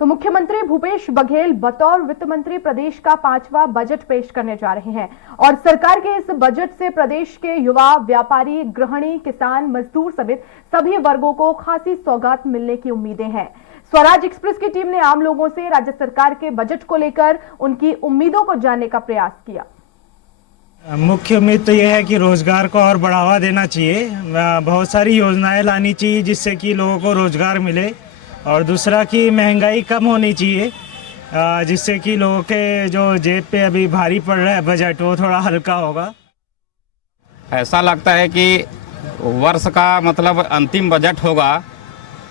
तो मुख्यमंत्री भूपेश बघेल बतौर वित्त मंत्री प्रदेश का 5वां बजट पेश करने जा रहे हैं और सरकार के इस बजट से प्रदेश के युवा, व्यापारी, गृहिणी, किसान, मजदूर समेत सभी वर्गों को खासी सौगात मिलने की उम्मीदें हैं। स्वराज एक्सप्रेस की टीम ने आम लोगों से राज्य सरकार के बजट को लेकर उनकी उम्मीदों को जानने का प्रयास किया। मुख्य उम्मीद तो यह है कि रोजगार को और बढ़ावा देना चाहिए, बहुत सारी योजनाएं लानी चाहिए जिससे कि लोगों को रोजगार मिले, और दूसरा कि महंगाई कम होनी चाहिए जिससे कि लोगों के जो जेब पे अभी भारी पड़ रहा है बजट वो थोड़ा हल्का होगा। ऐसा लगता है कि वर्ष का मतलब अंतिम बजट होगा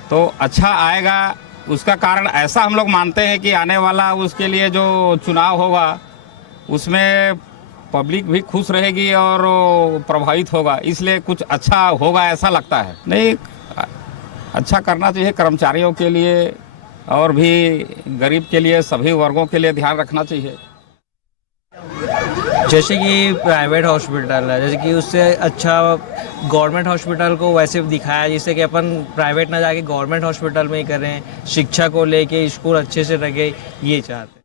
तो अच्छा आएगा। उसका कारण ऐसा हम लोग मानते हैं कि आने वाला उसके लिए जो चुनाव होगा उसमें पब्लिक भी खुश रहेगी और प्रभावित होगा, इसलिए कुछ अच्छा होगा ऐसा लगता है। नहीं, अच्छा करना चाहिए कर्मचारियों के लिए और भी गरीब के लिए, सभी वर्गों के लिए ध्यान रखना चाहिए। जैसे कि प्राइवेट हॉस्पिटल है, जैसे कि उससे अच्छा गवर्नमेंट हॉस्पिटल को वैसे दिखाया जिससे कि अपन प्राइवेट ना जाके गवर्नमेंट हॉस्पिटल में ही करें, शिक्षा को लेके स्कूल अच्छे से रखे, ये चाहते हैं।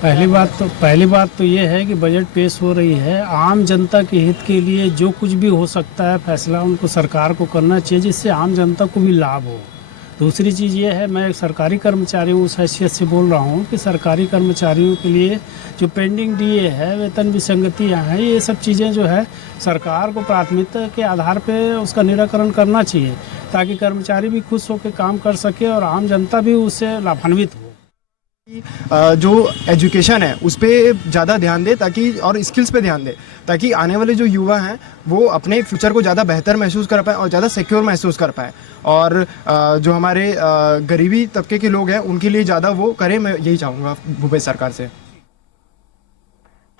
पहली बात तो ये है कि बजट पेश हो रही है, आम जनता के हित के लिए जो कुछ भी हो सकता है फैसला उनको सरकार को करना चाहिए जिससे आम जनता को भी लाभ हो। दूसरी चीज़ ये है, मैं एक सरकारी कर्मचारी हूँ, उस हैसियत से बोल रहा हूँ कि सरकारी कर्मचारियों के लिए जो पेंडिंग डीए है, वेतन विसंगतियाँ हैं, ये सब चीज़ें जो है सरकार को प्राथमिकता के आधार पे उसका निराकरण करना चाहिए ताकि कर्मचारी भी खुश होकर काम कर सके और आम जनता भी उससे लाभान्वित हो। जो एजुकेशन है उस पर ज़्यादा ध्यान दे ताकि, और स्किल्स पे ध्यान दे ताकि आने वाले जो युवा हैं वो अपने फ्यूचर को ज़्यादा बेहतर महसूस कर पाए और ज़्यादा सिक्योर महसूस कर पाए, और जो हमारे गरीबी तबके के लोग हैं उनके लिए ज़्यादा वो करें। मैं यही चाहूँगा भूपेश सरकार से।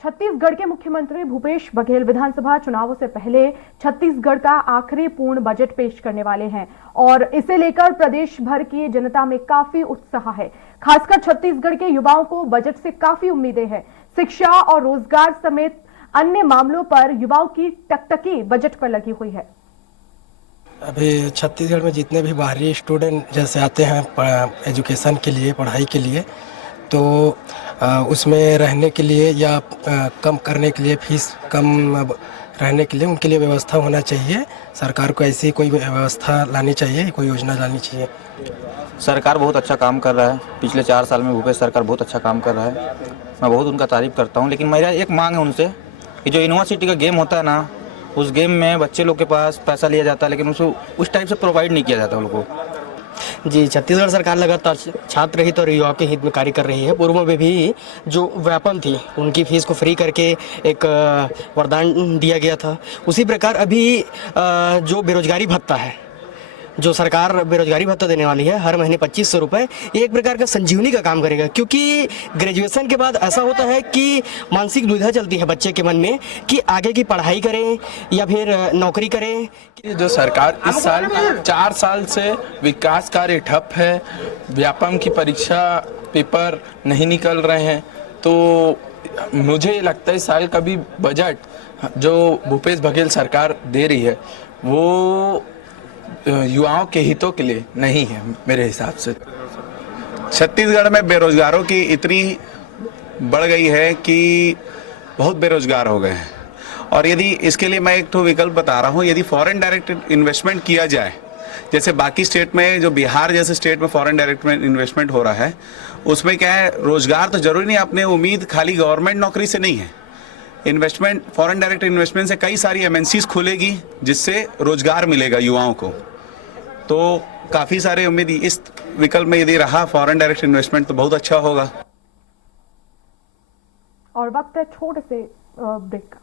छत्तीसगढ़ के मुख्यमंत्री भूपेश बघेल विधानसभा चुनावों से पहले छत्तीसगढ़ का आखिरी पूर्ण बजट पेश करने वाले हैं और इसे लेकर प्रदेश भर की जनता में काफी उत्साह है। खासकर छत्तीसगढ़ के युवाओं को बजट से काफी उम्मीदें हैं। शिक्षा और रोजगार समेत अन्य मामलों पर युवाओं की टकटकी बजट पर लगी हुई है। अभी छत्तीसगढ़ में जितने भी बाहरी स्टूडेंट जैसे आते हैं एजुकेशन के लिए, पढ़ाई के लिए, तो उसमें रहने के लिए या कम करने के लिए, फीस कम रहने के लिए उनके लिए व्यवस्था होना चाहिए। सरकार को ऐसी कोई व्यवस्था लानी चाहिए, कोई योजना लानी चाहिए। सरकार बहुत अच्छा काम कर रहा है, पिछले 4 साल में भूपेश सरकार बहुत अच्छा काम कर रहा है, मैं बहुत उनका तारीफ करता हूं। लेकिन मेरा एक मांग है उनसे कि जो यूनिवर्सिटी का गेम होता है ना, उस गेम में बच्चे लोग के पास पैसा लिया जाता है लेकिन उसको उस टाइप से प्रोवाइड नहीं किया जाता उन लोगों को। जी, छत्तीसगढ़ सरकार लगातार छात्र हित और युवाओं के हित में कार्य कर रही है। पूर्व में भी जो व्यापम थी उनकी फीस को फ्री करके एक वरदान दिया गया था। उसी प्रकार अभी जो बेरोजगारी भत्ता है, जो सरकार बेरोजगारी भत्ता देने वाली है हर महीने 2500 रुपये, ये एक प्रकार का संजीवनी का काम करेगा। क्योंकि ग्रेजुएशन के बाद ऐसा होता है कि मानसिक दुविधा चलती है बच्चे के मन में कि आगे की पढ़ाई करें या फिर नौकरी करें। जो सरकार इस साल 4 साल से विकास कार्य ठप है, व्यापम की परीक्षा पेपर नहीं निकल रहे हैं, तो मुझे लगता है इस साल का भी बजट जो भूपेश बघेल सरकार दे रही है वो युवाओं के हितों के लिए नहीं है मेरे हिसाब से। छत्तीसगढ़ में बेरोजगारों की इतनी बढ़ गई है कि बहुत बेरोजगार हो गए हैं, और यदि इसके लिए मैं एक तो विकल्प बता रहा हूँ, यदि फॉरेन डायरेक्ट इन्वेस्टमेंट किया जाए, जैसे बाकी स्टेट में, जो बिहार जैसे स्टेट में फॉरेन डायरेक्ट इन्वेस्टमेंट हो रहा है, उसमें क्या है, रोजगार तो जरूरी नहीं, अपने उम्मीद खाली गवर्नमेंट नौकरी से नहीं है। इन्वेस्टमेंट, फॉरेन डायरेक्ट इन्वेस्टमेंट से कई सारी एमएनसीज खुलेगी जिससे रोजगार मिलेगा युवाओं को। तो काफ़ी सारे उम्मीद इस विकल्प में यदि रहा फॉरेन डायरेक्ट इन्वेस्टमेंट तो बहुत अच्छा होगा। और वक्त है छोटे से ब्रेक का।